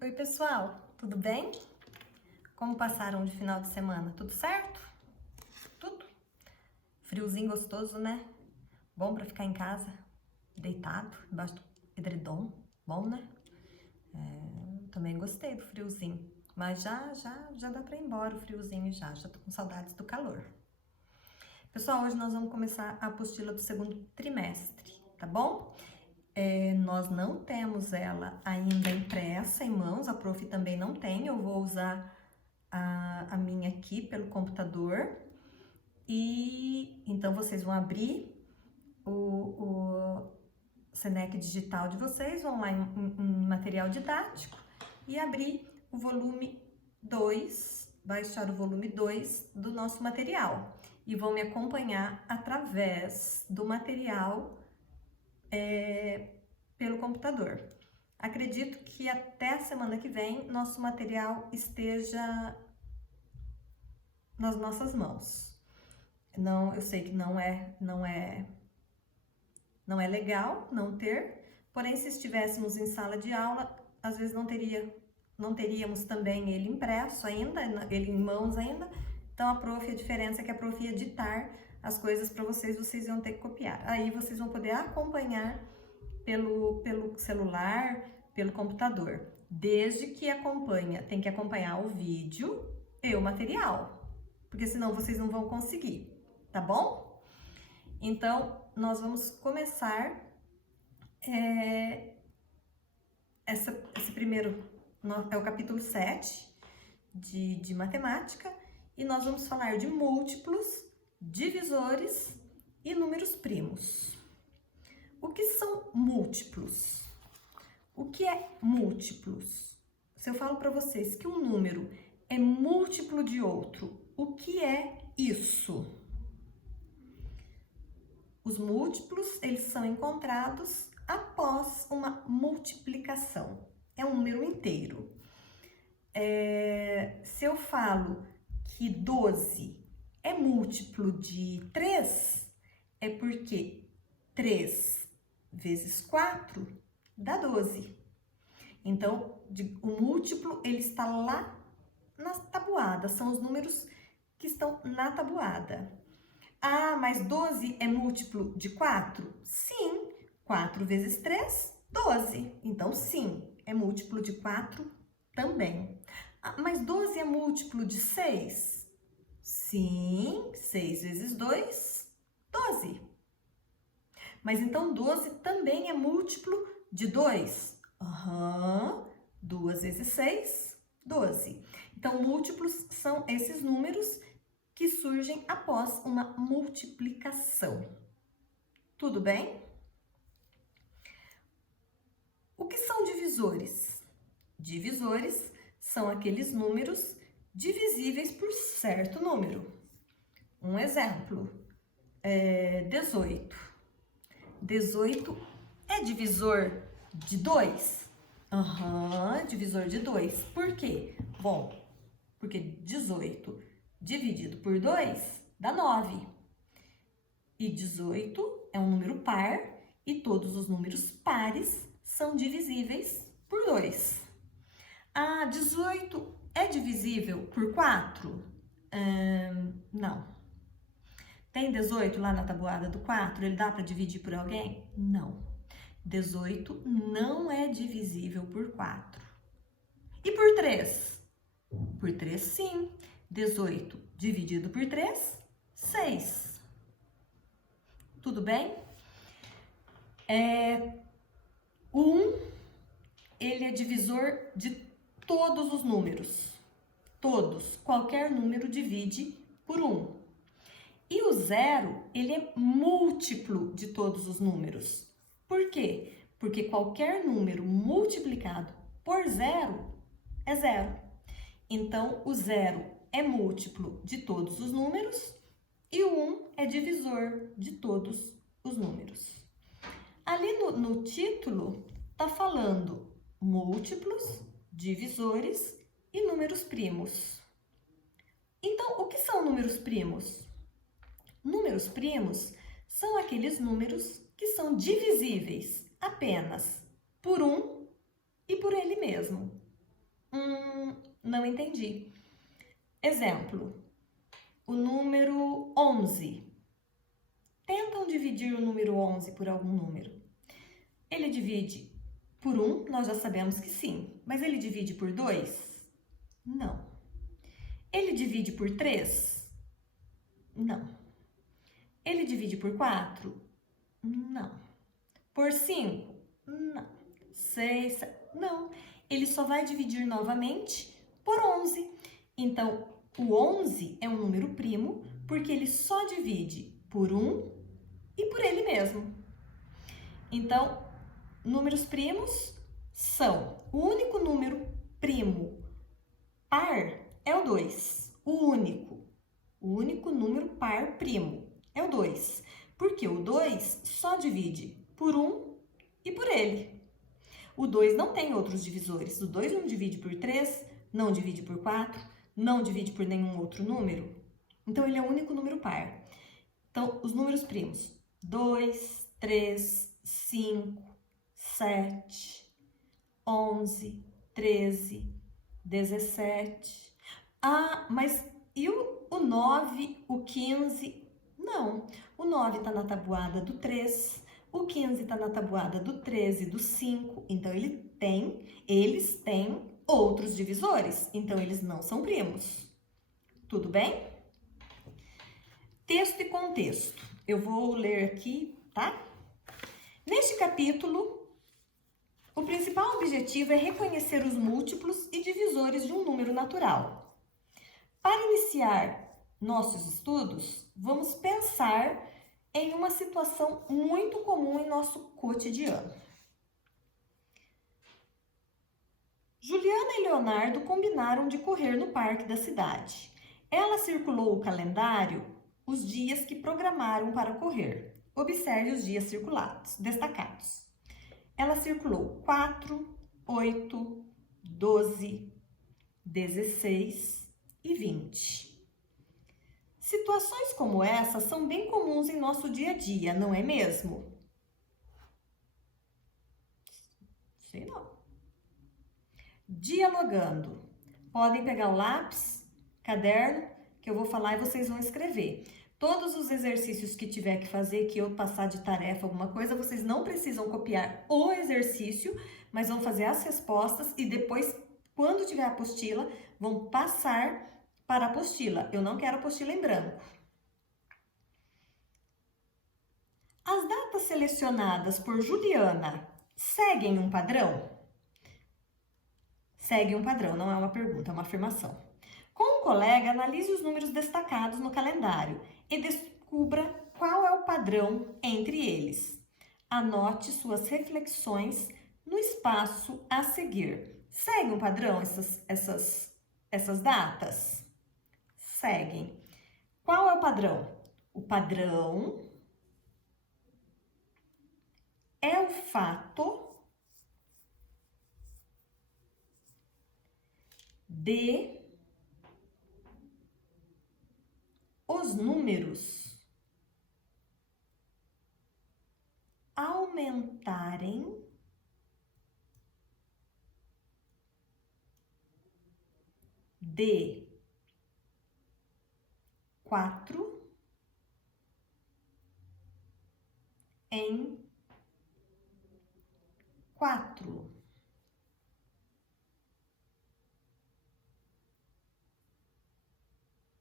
Oi, pessoal, tudo bem? Como passaram de final de semana? Tudo certo? Tudo? Friozinho gostoso, né? Bom pra ficar em casa, deitado, debaixo do edredom. Bom, né? Também gostei do friozinho, mas já dá pra ir embora o friozinho já tô com saudades do calor. Pessoal, hoje nós vamos começar a apostila do segundo trimestre, tá bom? Nós não temos ela ainda impressa em mãos, a prof também não tem, eu vou usar a minha aqui pelo computador. E então vocês vão abrir o Senec digital de vocês, vão lá em material didático e abrir o volume 2, baixar o volume 2 do nosso material. E vão me acompanhar através do material pelo computador. Acredito que até a semana que vem nosso material esteja nas nossas mãos. Não, eu sei que não é legal não ter, porém se estivéssemos em sala de aula, às vezes não teríamos também ele impresso ainda, ele em mãos ainda. Então a diferença é que a prof ia editar as coisas para vocês iam ter que copiar. Aí vocês vão poder acompanhar pelo celular, pelo computador. Desde que tem que acompanhar o vídeo e o material, porque senão vocês não vão conseguir, tá bom? Então, nós vamos começar esse primeiro, é o capítulo 7 de matemática, e nós vamos falar de múltiplos, divisores e números primos. O que são múltiplos? O que é múltiplos? Se eu falo para vocês que um número é múltiplo de outro, o que é isso? Os múltiplos, eles são encontrados após uma multiplicação. É um número inteiro. Se eu falo que 12 é múltiplo de 3, é porque 3 vezes 4 dá 12. Então, o múltiplo, ele está lá na tabuada, são os números que estão na tabuada. Ah, mas 12 é múltiplo de 4? Sim, 4 vezes 3, 12. Então, sim, é múltiplo de 4 também. Ah, mas 12 é múltiplo de 6? Sim, 6 vezes 2, 12. Mas então 12 também é múltiplo de 2? Aham, 2 vezes 6, 12. Então, múltiplos são esses números que surgem após uma multiplicação. Tudo bem? O que são divisores? Divisores são aqueles números divisíveis por certo número. Um exemplo, 18. 18 é divisor de 2? Aham, divisor de 2. Por quê? Bom, porque 18 dividido por 2 dá 9. E 18 é um número par e todos os números pares são divisíveis por 2. Ah, 18 é divisível por 4? Não. Tem 18 lá na tabuada do 4? Ele dá para dividir por alguém? Não. 18 não é divisível por 4. E por 3? Por 3, sim. 18 dividido por 3, 6. Tudo bem? O 1, ele é divisor de todos os números. Todos. Qualquer número divide por 1. E o 0, ele é múltiplo de todos os números. Por quê? Porque qualquer número multiplicado por 0 é 0. Então, o 0 é múltiplo de todos os números e o 1 é divisor de todos os números. Ali no título, tá falando múltiplos, divisores e números primos. Então, o que são números primos? Números primos são aqueles números que são divisíveis apenas por 1 e por ele mesmo. Não entendi. Exemplo, o número 11. Tentam dividir o número 11 por algum número. Ele divide por 1, nós já sabemos que sim. Mas ele divide por 2? Não. Ele divide por 3? Não. Ele divide por 4? Não. Por 5? Não. 6? Não. Ele só vai dividir novamente por 11. Então, o 11 é um número primo porque ele só divide por 1 e por ele mesmo. Então, números primos são o único número primo par é o 2. O único número par primo é o 2. Porque o 2 só divide por 1 e por ele. O 2 não tem outros divisores. O 2 não divide por 3, não divide por 4, não divide por nenhum outro número. Então, ele é o único número par. Então, os números primos: 2, 3, 5, 7, 11, 13, 17. Mas e o 9, o 15? Não, o 9 está na tabuada do 3, o 15 está na tabuada do 13 e do 5. Então, eles têm outros divisores. Então, eles não são primos. Tudo bem? Texto e contexto. Eu vou ler aqui, tá? Neste capítulo, o principal objetivo é reconhecer os múltiplos e divisores de um número natural. Para iniciar nossos estudos, vamos pensar em uma situação muito comum em nosso cotidiano. Juliana e Leonardo combinaram de correr no parque da cidade. Ela circulou o calendário os dias que programaram para correr. Observe os dias destacados. Ela circulou 4, 8, 12, 16 e 20. Situações como essa são bem comuns em nosso dia a dia, não é mesmo? Sei não. Dialogando. Podem pegar o lápis, caderno, que eu vou falar e vocês vão escrever. Todos os exercícios que tiver que fazer, que eu passar de tarefa, alguma coisa, vocês não precisam copiar o exercício, mas vão fazer as respostas e depois, quando tiver a apostila, vão passar para a apostila. Eu não quero apostila em branco. As datas selecionadas por Juliana seguem um padrão? Segue um padrão, não é uma pergunta, é uma afirmação. Com um colega, analise os números destacados no calendário e descubra qual é o padrão entre eles. Anote suas reflexões no espaço a seguir. Segue um padrão essas datas? Seguem. Qual é o padrão? O padrão é o fato de os números aumentarem de 4 em 4.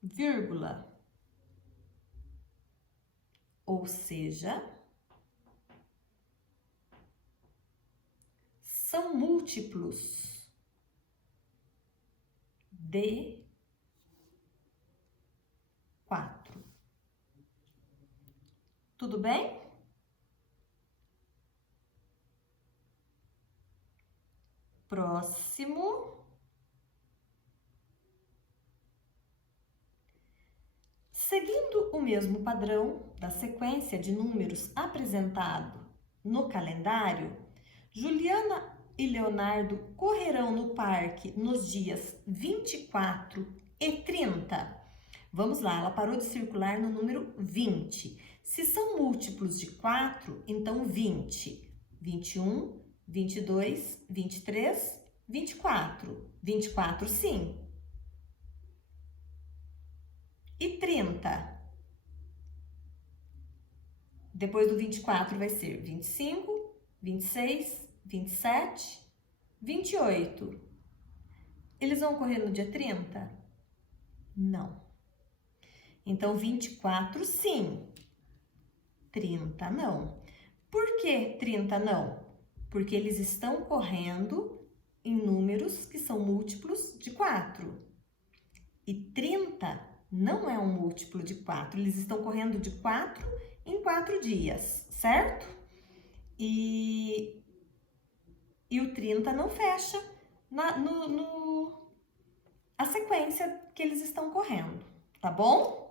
Vírgula. Ou seja, são múltiplos de 4. Tudo bem? Próximo. Seguindo o mesmo padrão da sequência de números apresentado no calendário, Juliana e Leonardo correrão no parque nos dias 24 e 30. Vamos lá, ela parou de circular no número 20. Se são múltiplos de 4, então 20, 21, 22, 23 24. 24, sim. E 30? Depois do 24 vai ser 25, 26, 27, 28. Eles vão ocorrer no dia 30? Não. Então, 24 sim, 30 não. Por que 30 não? Porque eles estão correndo em números que são múltiplos de 4. E 30 não é um múltiplo de 4, eles estão correndo de 4 em 4 dias, certo? E o 30 não fecha a sequência que eles estão correndo, tá bom?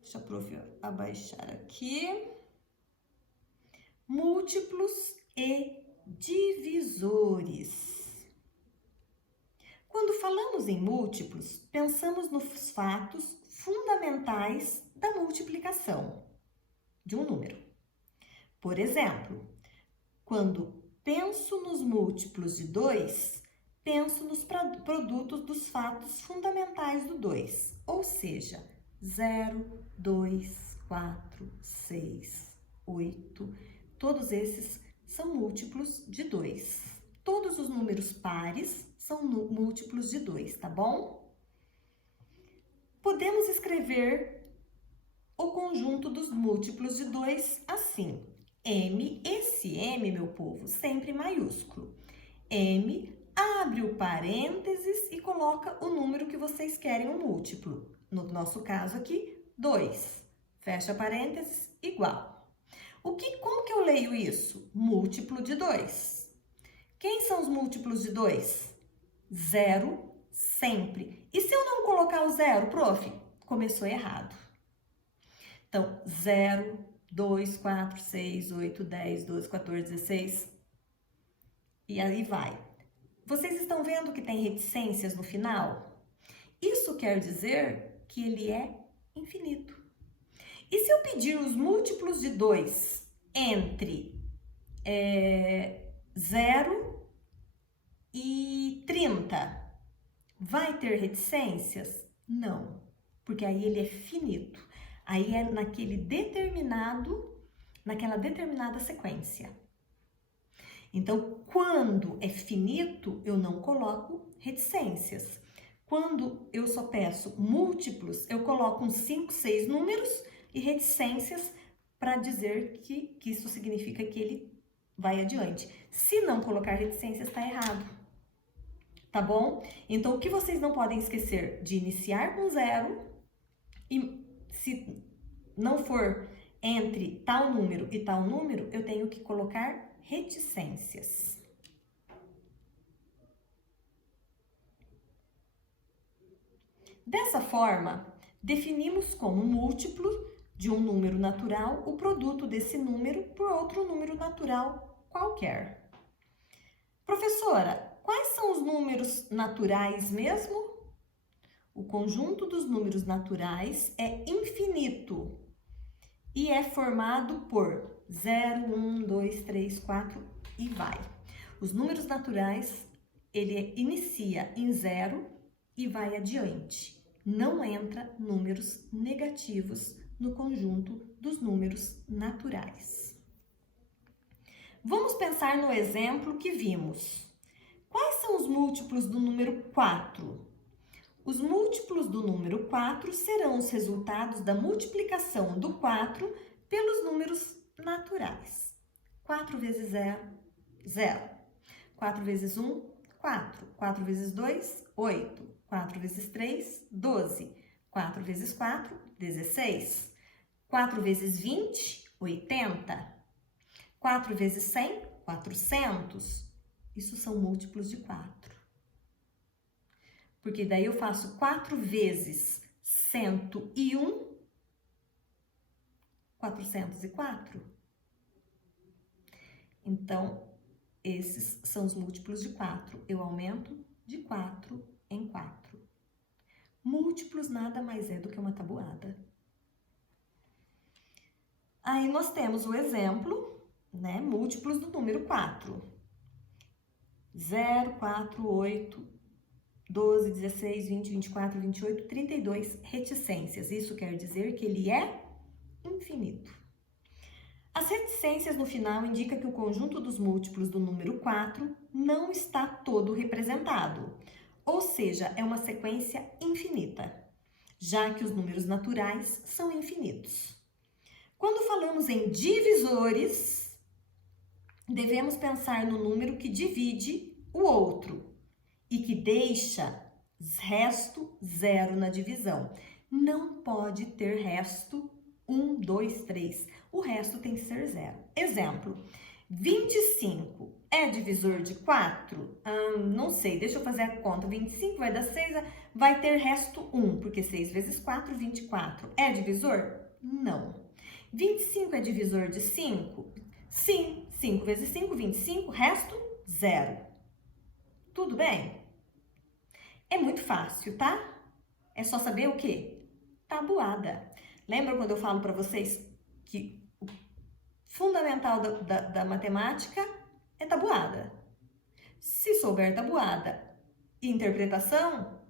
Deixa eu abaixar aqui. Múltiplos e divisores. Quando falamos em múltiplos, pensamos nos fatos fundamentais da multiplicação de um número. Por exemplo, quando penso nos múltiplos de 2, penso nos produtos dos fatos fundamentais do 2, ou seja, 0, 2, 4, 6, 8, todos esses são múltiplos de 2. Todos os números pares são múltiplos de 2, tá bom? Podemos escrever o conjunto dos múltiplos de 2 assim. M, esse M, meu povo, sempre maiúsculo. M, abre o parênteses e coloca o número que vocês querem um múltiplo. No nosso caso aqui, 2. Fecha parênteses, igual. Como que eu leio isso? Múltiplo de 2. Quem são os múltiplos de 2? 0, sempre. E se eu não colocar o 0, prof? Começou errado. Então, 0, 2, 4, 6, 8, 10, 12, 14, 16. E aí vai. Vocês estão vendo que tem reticências no final? Isso quer dizer que ele é infinito. E se eu pedir os múltiplos de 2 entre 0 e 30, vai ter reticências? Não, porque aí ele é finito. Aí é naquela determinada sequência. Então, quando é finito, eu não coloco reticências. Quando eu só peço múltiplos, eu coloco uns 5, 6 números e reticências para dizer que isso significa que ele vai adiante. Se não colocar reticências, está errado. Tá bom? Então, o que vocês não podem esquecer de iniciar com 0 e se não for entre tal número e tal número, eu tenho que colocar reticências. Dessa forma, definimos como múltiplo de um número natural o produto desse número por outro número natural qualquer. Professora, quais são os números naturais mesmo? O conjunto dos números naturais é infinito e é formado por 0, 1, 2, 3, 4 e vai. Os números naturais, ele inicia em 0 e vai adiante. Não entra números negativos no conjunto dos números naturais. Vamos pensar no exemplo que vimos. Quais são os múltiplos do número 4? Os múltiplos do número 4 serão os resultados da multiplicação do 4 pelos números naturais. 4 vezes 0, 0. 4 vezes 1, 4. 4 vezes 2, 8. 4 vezes 3, 12. 4 vezes 4, 16. 4 vezes 20, 80. 4 vezes 100, 400. Isso são múltiplos de 4. Porque daí eu faço 4 vezes 101, 404. Então, esses são os múltiplos de 4. Eu aumento de 4 em 4. Múltiplos nada mais é do que uma tabuada. Aí nós temos o exemplo né? Múltiplos do número 4. 0, 4, 8, 12, 16, 20, 24, 28, 32 reticências. Isso quer dizer que ele é infinito. As reticências no final indicam que o conjunto dos múltiplos do número 4 não está todo representado, ou seja, é uma sequência infinita, já que os números naturais são infinitos. Quando falamos em divisores, devemos pensar no número que divide o outro e que deixa resto zero na divisão. Não pode ter resto 1, 2, 3. O resto tem que ser zero. Exemplo, 25 é divisor de 4? Não sei, deixa eu fazer a conta. 25 vai dar 6, vai ter resto 1, porque 6 vezes 4, 24. É divisor? Não. 25 é divisor de 5? Sim. 5 vezes 5, 25, resto 0. Tudo bem? É muito fácil, tá? É só saber o quê? Tabuada. Lembra quando eu falo para vocês que o fundamental da matemática é tabuada? Se souber tabuada e interpretação,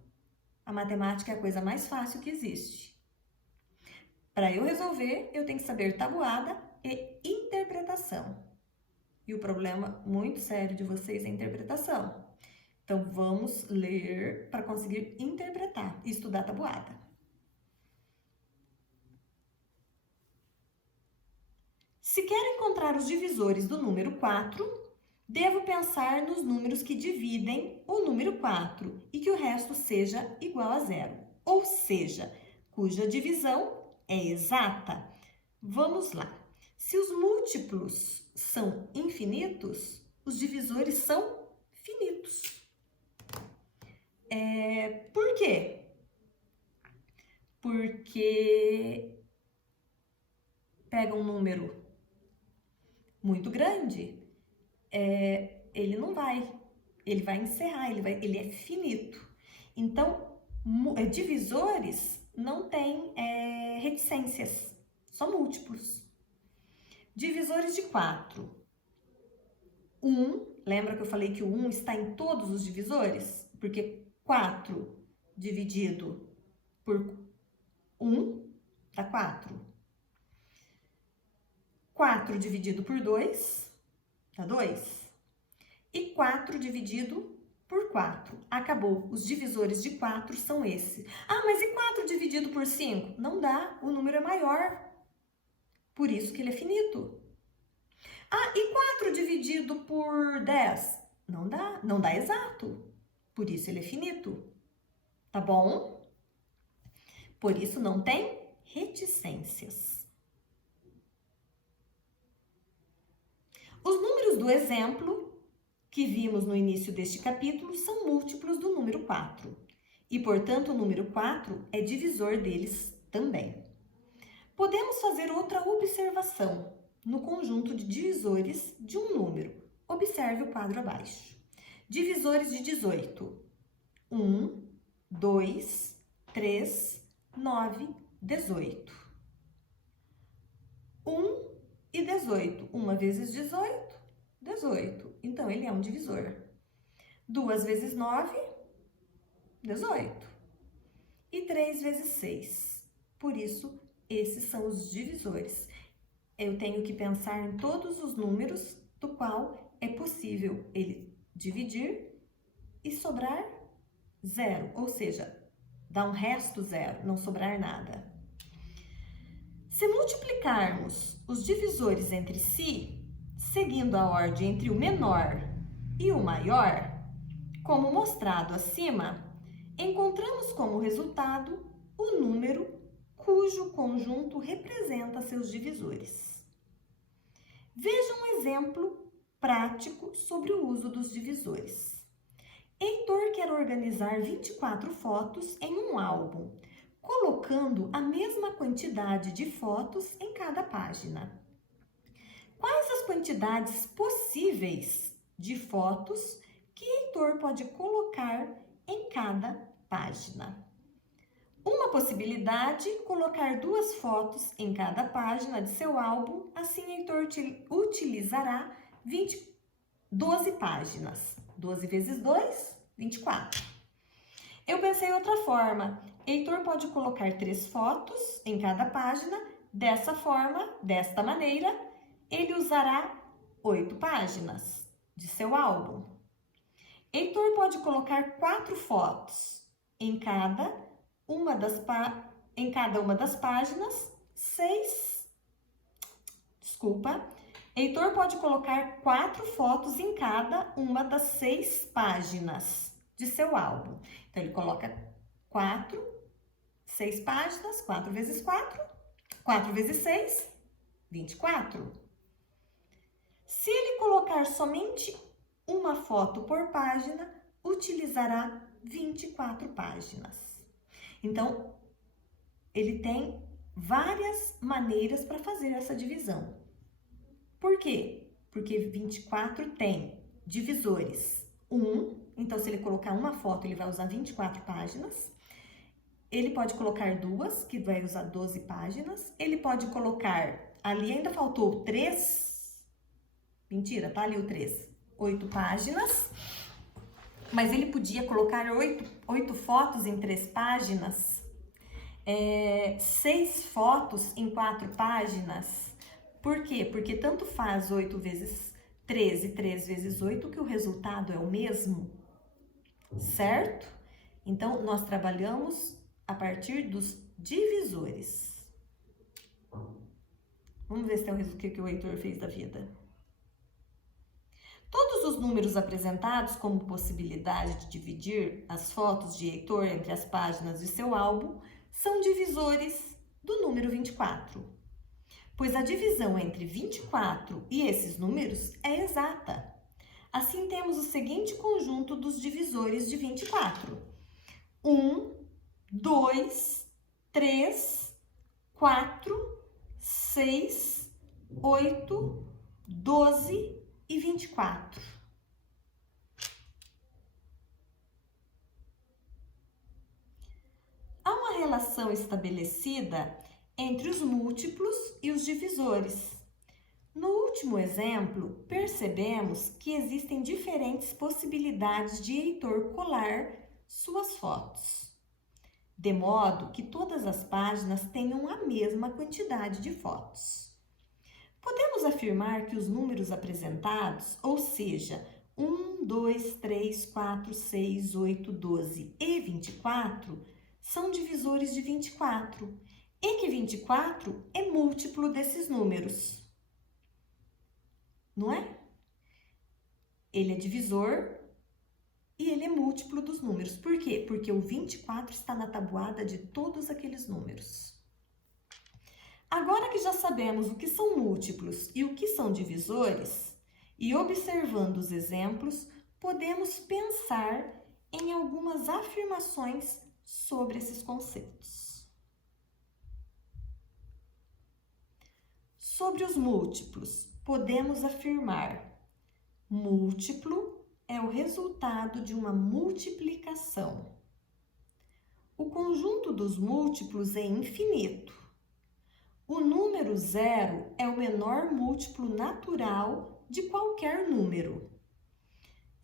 a matemática é a coisa mais fácil que existe. Para eu resolver, eu tenho que saber tabuada e interpretação. E o problema muito sério de vocês é a interpretação. Então, vamos ler para conseguir interpretar e estudar tabuada. Se quero encontrar os divisores do número 4, devo pensar nos números que dividem o número 4 e que o resto seja igual a zero, ou seja, cuja divisão é exata. Vamos lá. Se os múltiplos são infinitos, os divisores são finitos. Por quê? Porque pega um número muito grande, ele não vai, ele vai encerrar, ele é finito. Então, divisores não têm reticências, só múltiplos. Divisores de 4. 1, lembra que eu falei que o 1 está em todos os divisores? Porque 4 dividido por 1 dá 4. 4 dividido por 2 dá 2. E 4 dividido por 4. Acabou. Os divisores de 4 são esses. Mas e 4 dividido por 5? Não dá, o número é maior. Por isso que ele é finito. E 4 dividido por 10? Não dá exato. Por isso ele é finito. Tá bom? Por isso não tem reticências. Os números do exemplo que vimos no início deste capítulo são múltiplos do número 4. E, portanto, o número 4 é divisor deles também. Podemos fazer outra observação no conjunto de divisores de um número. Observe o quadro abaixo. Divisores de 18. 1, 2, 3, 9, 18. 1 e 18. 1 vezes 18, 18. Então, ele é um divisor. 2 vezes 9, 18. E 3 vezes 6. Por isso, esses são os divisores. Eu tenho que pensar em todos os números do qual é possível ele dividir e sobrar zero, ou seja, dar um resto zero, não sobrar nada. Se multiplicarmos os divisores entre si, seguindo a ordem entre o menor e o maior, como mostrado acima, encontramos como resultado o número cujo conjunto representa seus divisores. Veja um exemplo prático sobre o uso dos divisores. Heitor quer organizar 24 fotos em um álbum, colocando a mesma quantidade de fotos em cada página. Quais as quantidades possíveis de fotos que Heitor pode colocar em cada página? Uma possibilidade, colocar 2 fotos em cada página de seu álbum, assim Heitor utilizará 12 páginas. 12 vezes 2, 24. Eu pensei outra forma. Heitor pode colocar 3 fotos em cada página. Dessa forma, desta maneira, ele usará 8 páginas de seu álbum. Heitor pode colocar 4 fotos em cada uma das páginas. Heitor pode colocar 4 fotos em cada uma das 6 páginas de seu álbum. Então, ele coloca 6 páginas, 4 vezes 4, 4 vezes 6, 24. Se ele colocar somente uma foto por página, utilizará 24 páginas. Então, ele tem várias maneiras para fazer essa divisão. Por quê? Porque 24 tem divisores 1, então se ele colocar uma foto, ele vai usar 24 páginas. Ele pode colocar 2, que vai usar 12 páginas. Ele pode colocar, ali ainda faltou 3, mentira, tá ali o 3, 8 páginas. Mas ele podia colocar 8 fotos em 3 páginas, 6 fotos em 4 páginas. Por quê? Porque tanto faz 8 vezes 13, 3 vezes 8, que o resultado é o mesmo, certo? Então, nós trabalhamos a partir dos divisores. Vamos ver se é o que o Heitor fez da vida. Todos os números apresentados como possibilidade de dividir as fotos de Heitor entre as páginas de seu álbum são divisores do número 24, pois a divisão entre 24 e esses números é exata. Assim, temos o seguinte conjunto dos divisores de 24. 1, 2, 3, 4, 6, 8, 12 e 24. Há uma relação estabelecida entre os múltiplos e os divisores. No último exemplo, percebemos que existem diferentes possibilidades de Heitor colar suas fotos, de modo que todas as páginas tenham a mesma quantidade de fotos. Podemos afirmar que os números apresentados, ou seja, 1, 2, 3, 4, 6, 8, 12 e 24, são divisores de 24, e que 24 é múltiplo desses números. Não é? Ele é divisor e ele é múltiplo dos números. Por quê? Porque o 24 está na tabuada de todos aqueles números. Agora que já sabemos o que são múltiplos e o que são divisores, e observando os exemplos, podemos pensar em algumas afirmações sobre esses conceitos. Sobre os múltiplos, podemos afirmar: múltiplo é o resultado de uma multiplicação. O conjunto dos múltiplos é infinito. O número 0 é o menor múltiplo natural de qualquer número.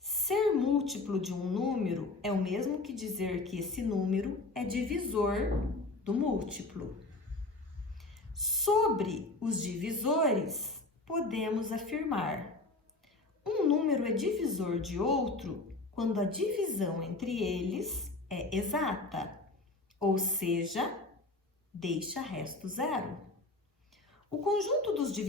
Ser múltiplo de um número é o mesmo que dizer que esse número é divisor do múltiplo. Sobre os divisores, podemos afirmar: um número é divisor de outro quando a divisão entre eles é exata, ou seja, deixa resto zero. O conjunto dos divisores